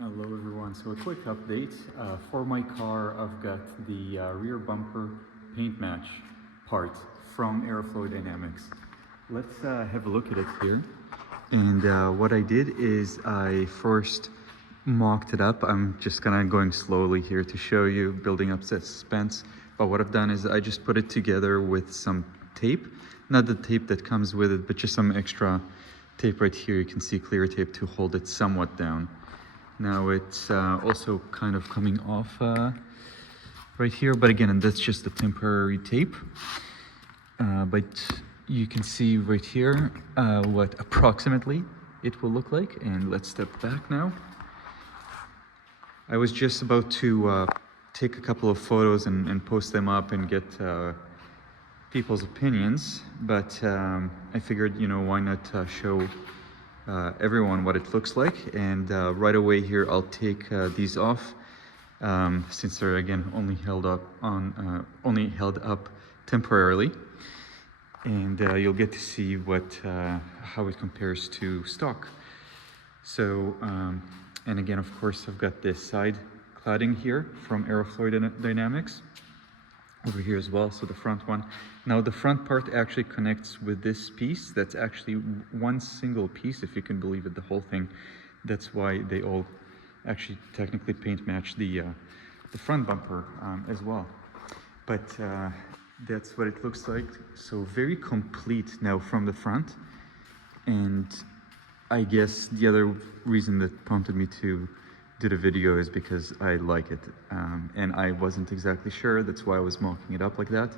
Hello everyone, so a quick update. For my car, I've got the rear bumper paint match part from Aeroflow Dynamics. Let's have a look at it here. And what I did is I first mocked it up. I'm just kind of going slowly here to show you, building up suspense. But what I've done is I just put it together with some tape. Not the tape that comes with it, but just some extra tape right here. You can see clear tape to hold it somewhat down. Now it's also kind of coming off right here, but again, and that's just a temporary tape. But you can see right here what approximately it will look like. And let's step back now. I was just about to take a couple of photos and post them up and get people's opinions, but I figured, why not show everyone what it looks like. And right away here I'll take these off since they're again only held up temporarily, and you'll get to see how it compares to stock. So and again, of course, I've got this side cladding here from Aeroflow Dynamics over here as well, so the front one. Now the front part actually connects with this piece. That's actually one single piece, if you can believe it, the whole thing. That's why they all actually technically paint match the front bumper as well. But that's what it looks like. So very complete now from the front. And I guess the other reason that prompted me to do the video is because I like it, and I wasn't exactly sure. That's why I was mocking it up like that.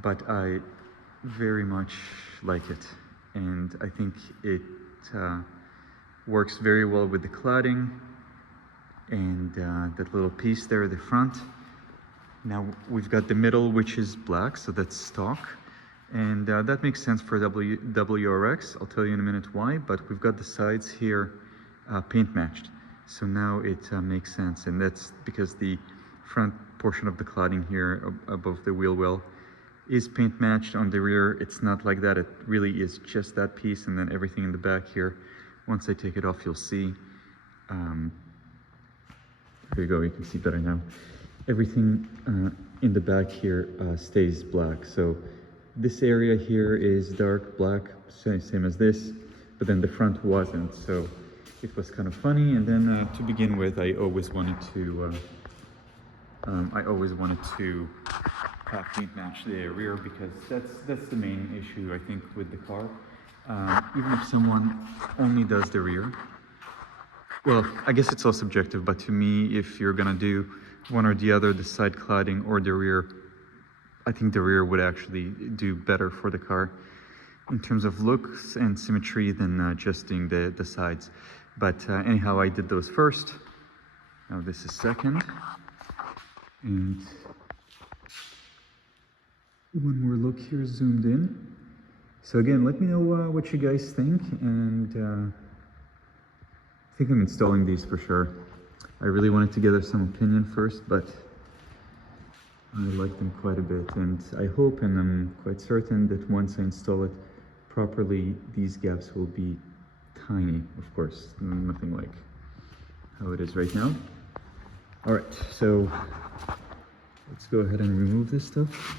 But I very much like it, and I think it works very well with the cladding and that little piece there at the front. Now we've got the middle, which is black, so that's stock. And that makes sense for WRX. I'll tell you in a minute why, but we've got the sides here paint matched. So now it makes sense, and that's because the front portion of the cladding here above the wheel well is paint matched. On the rear, it's not like that. It really is just that piece, and then everything in the back here. Once I take it off, you'll see. There you go, you can see better now. Everything in the back here stays black. So this area here is dark black, same as this, but then the front wasn't. So it was kind of funny. And then to begin with, I always wanted to paint match the rear, because that's the main issue I think with the car. Even if someone only does the rear, well, I guess it's all subjective, but to me, if you're gonna do one or the other, the side cladding or the rear, I think the rear would actually do better for the car in terms of looks and symmetry than just doing the sides. But anyhow, I did those first. Now this is second. And one more look here zoomed in. So again, let me know what you guys think, and I think I'm installing these for sure. I really wanted to gather some opinion first, but I like them quite a bit, and I hope, and I'm quite certain, that once I install it properly, these gaps will be tiny. Of course, nothing like how it is right now. All right, so let's go ahead and remove this stuff.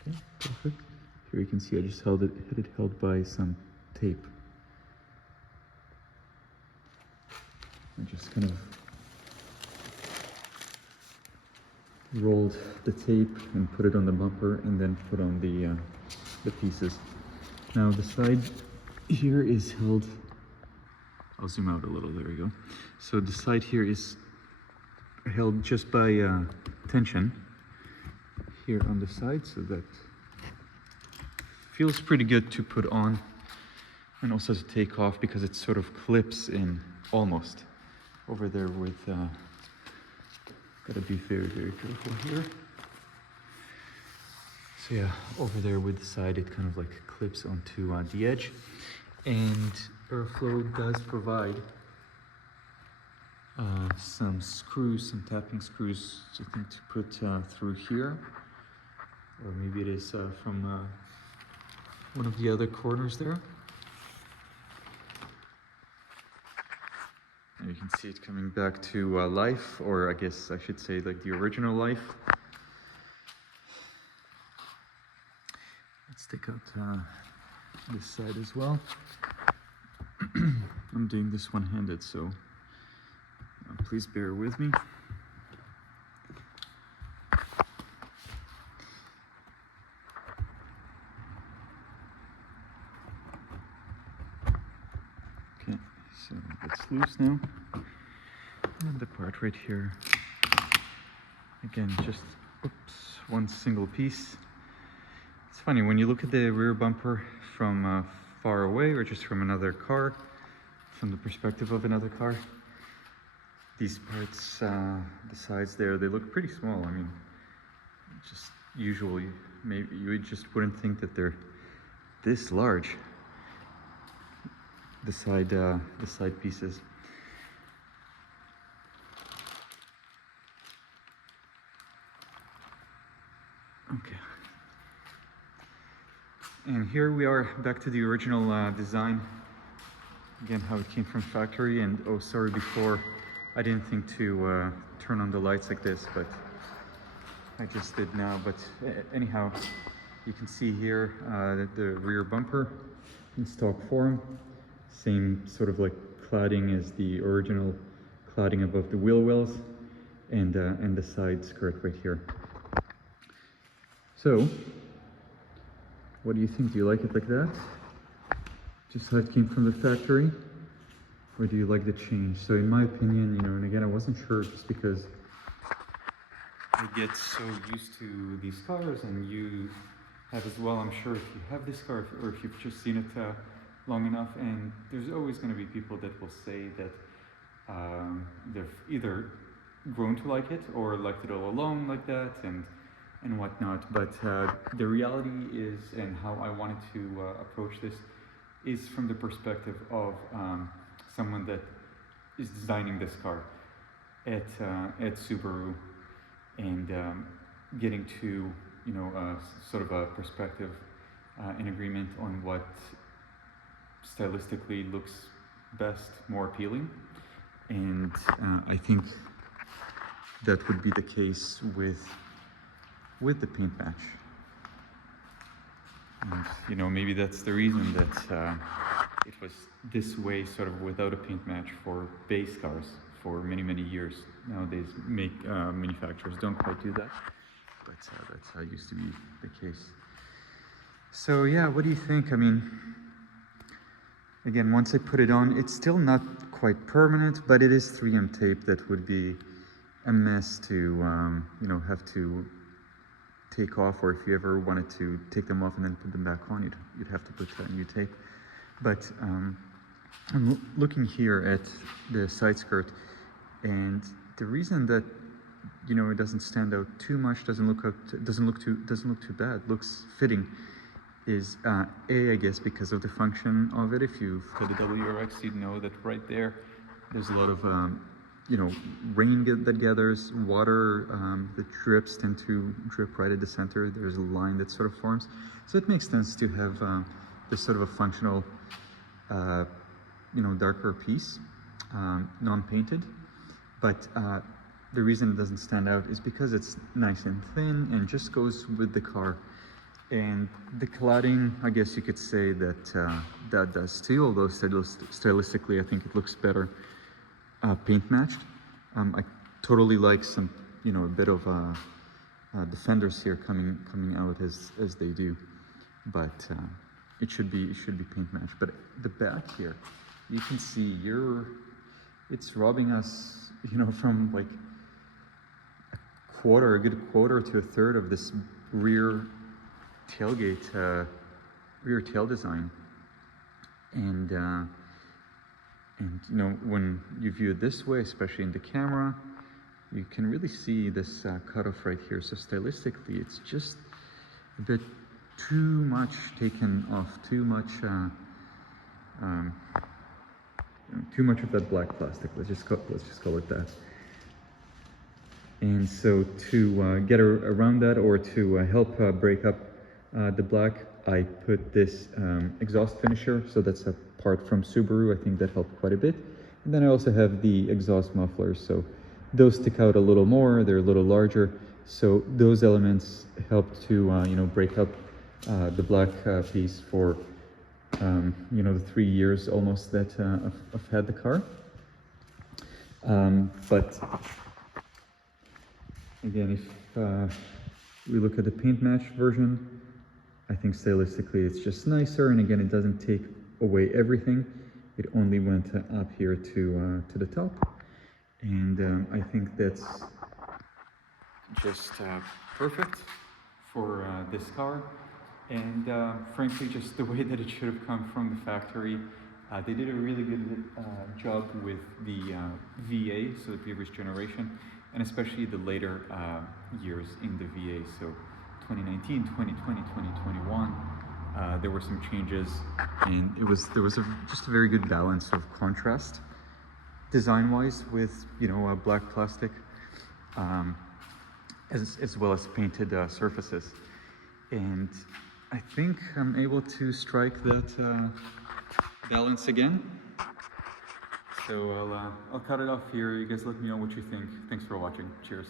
Okay, perfect. Here you can see I just had it held by some tape. I just kind of rolled the tape and put it on the bumper, and then put on the pieces. Now the side here is held, I'll zoom out a little, there we go. So the side here is held just by tension here on the side, so that feels pretty good to put on and also to take off, because it sort of clips in almost over there with gotta be very, very careful here. So yeah, over there with the side, it kind of like clips onto the edge. And Aeroflow does provide some screws, some tapping screws, I think, to put through here. Or maybe it is from one of the other corners there. And you can see it coming back to life, or I guess I should say like the original life. Let's take out this side as well. I'm doing this one-handed, so please bear with me. Okay, so it's loose now. And the part right here, again, just one single piece. It's funny, when you look at the rear bumper from far away or just from another car, from the perspective of another car, these parts, the sides there, they look pretty small. I mean, just usually, maybe you just wouldn't think that they're this large, the side pieces. Okay. And here we are back to the original design. Again, how it came from factory. And oh, sorry, before I didn't think to turn on the lights like this, but I just did now. But anyhow, you can see here the rear bumper in stock form. Same sort of like cladding as the original cladding above the wheel wells, and the side skirt right here. So, what do you think? Do you like it like that? Just how it came from the factory? Or do you like the change? So in my opinion, you know, and again, I wasn't sure just because I get so used to these cars, and you have as well, I'm sure, if you have this car or if you've just seen it long enough, and there's always going to be people that will say that they've either grown to like it or liked it all along like that and whatnot. But the reality is, and how I wanted to approach this, is from the perspective of someone that is designing this car at Subaru, and getting to, you know, sort of a perspective, an agreement on what stylistically looks best, more appealing. And I think that would be the case with the paint match. And, you know, maybe that's the reason that it was this way, sort of without a paint match for base cars for many, many years. Nowadays, manufacturers don't quite do that, but that's how it used to be the case. So yeah, what do you think? I mean, again, once I put it on, it's still not quite permanent, but it is 3M tape that would be a mess to, you know, have to take off, or if you ever wanted to take them off and then put them back on, you'd have to put new tape. But I'm looking here at the side skirt, and the reason that, you know, it doesn't stand out too much, doesn't look too bad, looks fitting, is I guess because of the function of it. If you've got the WRX, you'd know that right there's a lot of you know, rain that gathers, water that drips tend to drip right at the center. There's a line that sort of forms, so it makes sense to have this sort of a functional, you know, darker piece, non-painted. But the reason it doesn't stand out is because it's nice and thin and just goes with the car. And the cladding, I guess you could say that that does too, although stylistically I think it looks better paint matched. I totally like some, you know, a bit of the fenders here coming out as they do, but it should be paint matched. But the back here, you can see it's robbing us, you know, from like a good quarter to a third of this rear tailgate, rear tail design. And you know, when you view it this way, especially in the camera, you can really see this cutoff right here. So stylistically, it's just a bit too much taken off, too much of that black plastic. Let's just call it that. And so to get around that, or to help break up The black, I put this exhaust finisher, so that's a part from Subaru. I think that helped quite a bit. And then I also have the exhaust mufflers, so those stick out a little more, they're a little larger. So those elements help to, you know, break up the black piece for, you know, the 3 years almost that I've had the car. But again, if we look at the paint match version, I think stylistically it's just nicer, and again, it doesn't take away everything. It only went up here to the top, and I think that's just perfect for this car. And frankly, just the way that it should have come from the factory. They did a really good job with the VA, so the previous generation, and especially the later years in the VA, so 2019, 2020, 2021. There were some changes, and there was just a very good balance of contrast, design-wise, with, you know, black plastic, as well as painted surfaces. And I think I'm able to strike that balance again. So I'll cut it off here. You guys let me know what you think. Thanks for watching. Cheers.